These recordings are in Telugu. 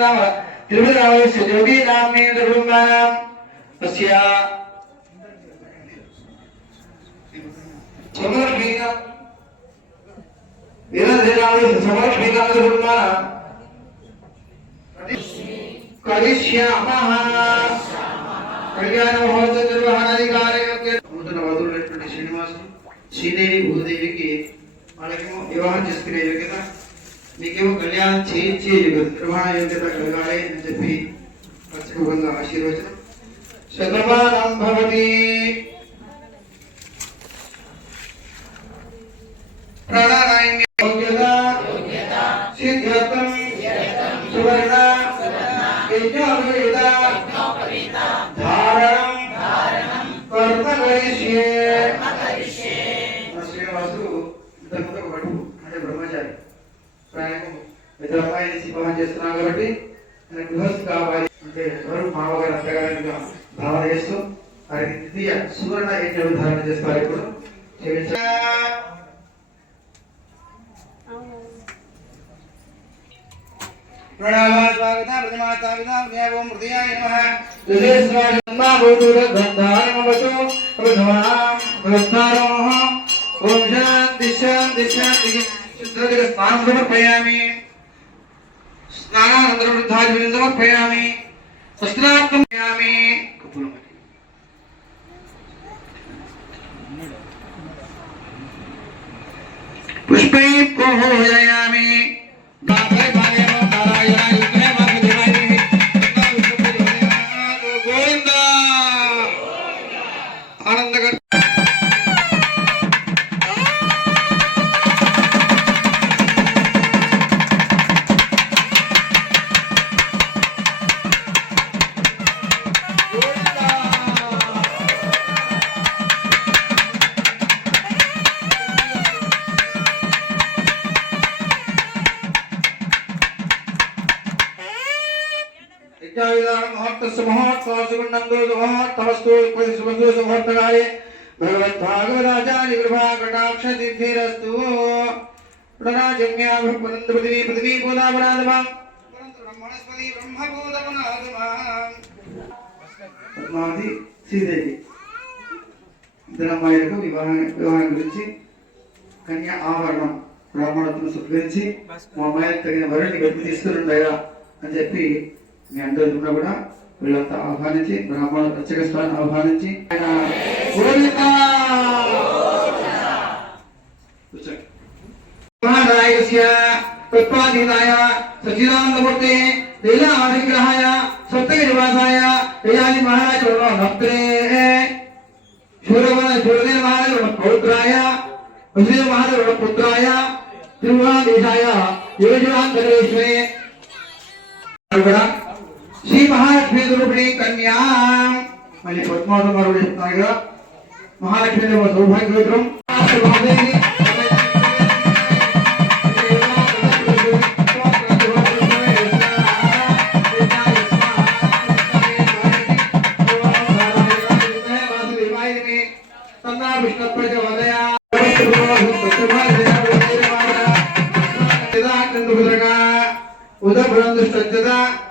नाम त्रिपुरावस्य योगी नाम्ने कुटुम्बानां तस्य समर्पित विरधिनावस्य समर्पित कुटुम्बानां करिष्यामः కళ్యాణ మహోత్సవ నిర్వహణాధికారి నూతన వధువులైనటువంటి శ్రీనివాసం శ్రీదేవి భూదేవికి వాళ్ళకేమో వివాహం చేసుకునే యోగ్యత మీకేమో కళ్యాణం చేయించే యోగ్యత నిర్వహణ యోగ్యత కలగాలి అని చెప్పి ప్రత్యేకంగా ఆశీర్వచనం శతమానం భవతి ప్రాణాయామ మామగారు అత్తగారిగా భావన చేస్తూ వారికి ద్వితీయ సువర్ణ యజ్ఞం ధారణ చేస్తారు ఇప్పుడు క్షమించ ప్రణామ స్వాగత ప్రతిమాత విధాన ఓం హృదయాయ నమః తులేశ్వరమ్మ భూతుల గంధారమవతు ప్రథమాం ప్రస్తారోహ ఓం శాంతి శాంతి శాంతి శుద్ధదిగ స్నానం సమర్పయామి స్నానానంతరం వృద్ధాజనం సమర్పయామి वस्त्रार्थम यामे कपूरमणि ముహూర్తవాసుగుండందు ముహూర్తవస్తు సుబంధు సుముహూర్తకాలే భగవద్భాగవతాచార్య కృపా కటాక్ష సిద్ధిరస్తు ప్రణాజమ్యాభ పునంద పృథివీ పృథివీ భూతాపరాధమాం బ్రహ్మణస్పతి బ్రహ్మభూతమనాథమాం పద్మావతి శ్రీదేవి। ఇద్దరు అమ్మాయిలకు వివాహం వివాహం గురించి కన్యా ఆవరణం బ్రాహ్మణత్వం స్వీకరించి మా అమ్మాయికి తగిన వరుణ్ణి వెతికి తీసుకురుండగా అని చెప్పి మీ అందరూ కూడా వీళ్ళంతా ఆహ్వానించి బ్రాహ్మణ ప్రత్యేక స్థానం ఆహ్వానించి ఆయన సచిదానందమూర్తి లీలా అనుగ్రహాయ తత్వాధీనాయ నివాసాయ లీలావిగ్రహాయ మహారాజ భక్తే శూరవన శూరదేవ మహారాజ పౌత్రాయ వసుదేవ మహారాజ పుత్రాయ త్రిభువనాధీశాయ యోజనాంతరేశ్వరే కూడా శ్రీ మహాలక్ష్మి రూపిణి కన్యా. మళ్ళీ పద్మావతి మరుడు చెప్తున్నారు కదా. మహాలక్ష్మి సౌభాగ్యోత్రం ఉదయ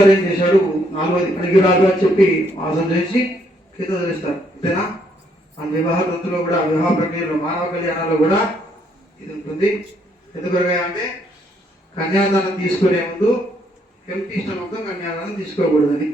గారు ఏం చేశాడు నాలుగోది. పనికిరాదు అని చెప్పి వాసం చేసి కింద వదిలేస్తారు. అంతేనా మన వివాహ వృత్తిలో కూడా వివాహ ప్రక్రియలో మానవ కళ్యాణాల్లో కూడా ఇది ఉంటుంది. ఎందుకనగా అంటే కన్యాదానం తీసుకునే ముందు ఇష్టం మొత్తం కన్యాదానం తీసుకోకూడదని.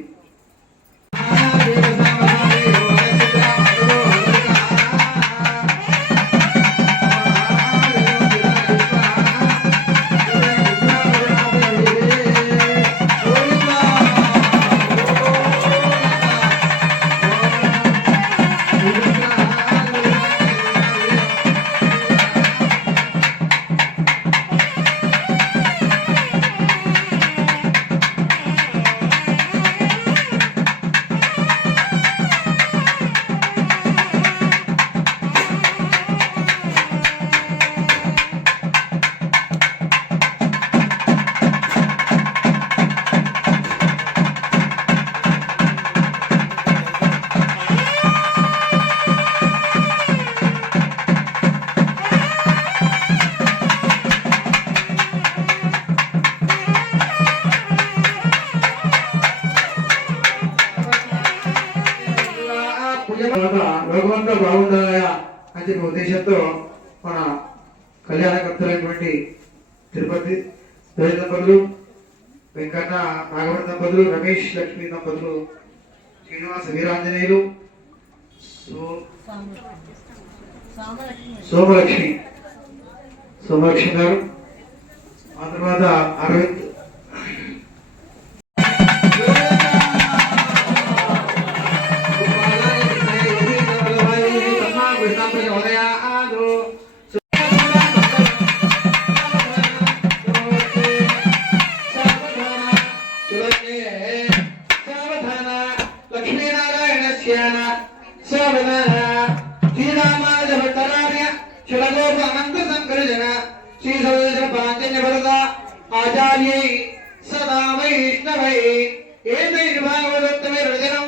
లక్ష్మీ దంపతులు శ్రీనివాస వీరాంజనేయులు సోమలక్ష్మి సోమలక్ష్మి గారు ఆ తర్వాత అరవింద్ Yeah. లక్ష్మీనారాయణ శిలగోప అనంత సంకర్జన శ్రీ సర్వేశ్వర పాంచన్య భరత ఆచార్యై సదా వైష్ణవై. ఏదై భాగవతోత్తమే రజనం.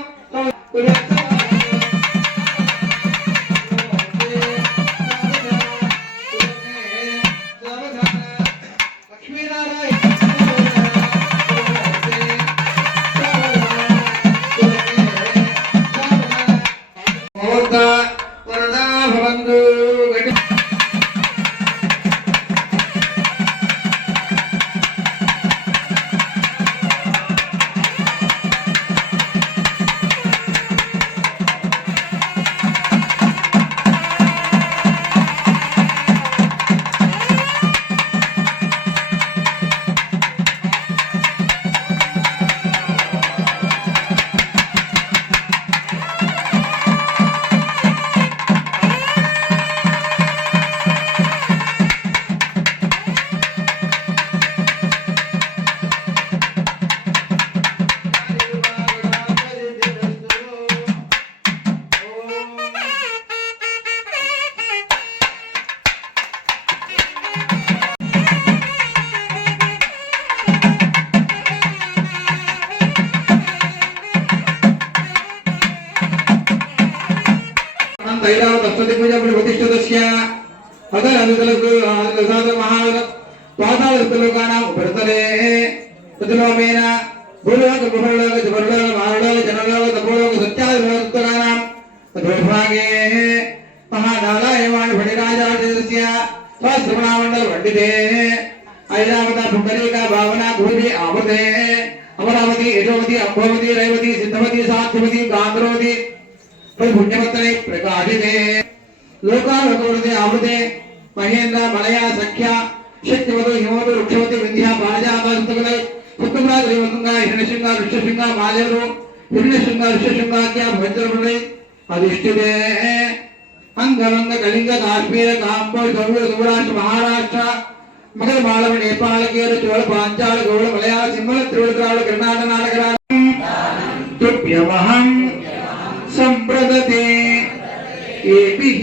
అదనదులకు ఆదిలసాద మహాద పాతాళలోకానాం ఉపరితలే ప్రతిలోమేన భూలోక బహుళోక జబర్లోక మహాలోక జనలోక తపోలోక సత్యాది భగవత్తుకానాం తదోభాగే మహానారాయణవాణి ఫణిరాజాదేశస్య సహస్రమణామండల పండితే ఐరావత పుండరీక భావన భూమి అమరావతి యశోవతి అంభవతి సిద్ధవతి గాంధ్రవతి పుణ్యవత్తనే ప్రకాశితే లోకాలు ఆవృతే మహేంద్ర మలయ సఖ్య శక్తివతు హిమవతు వృక్షవతి వింధ్య పారిజాతకలై కుటుంబరాజ రేవతుంగా హిరణశృంగ ఋష్యశృంగ మాదేవరు హిరణశృంగ ఋష్యశృంగాఖ్య భద్రవృణై అధిష్ఠితే. అంగవంగ కళింగ కాశ్మీర కాంబోజ్ గౌడ సౌరాష్ట్ర మహారాష్ట్ర మగధ మాళవ నేపాళ కేర చోళ పాంచాల గౌడ మలయాళ సింహళ త్రివళ ద్రావిడ కర్ణాటక నాటక తుభ్యమహం సంప్రదతే. ఏభిః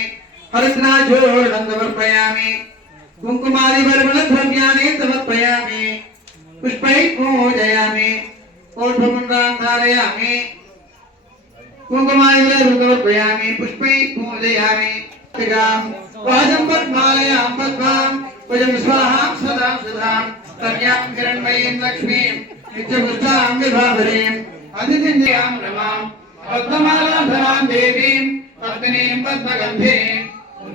हरिद्राजोर्णं समर्पयामि। कुङ्कुमादिवर्मणद्रव्याणि समर्पयामि। पुष्पैः पूजयामि। ओष्ठमुण्डान् धारयामि कुङ्कुमादिवर्मं समर्पयामि। पुष्पैः पूजयामि। वाजं पद्मालयां पद्मां। वयं स्वाहां सदां सदां। रम्यां हिरण्मयीं लक्ष्मीं। नित्यपुष्टां विभावरीम् अतिथिं नमां पद्ममालाधरां देवीं। पद्मिनीं पद्मगन्धीम्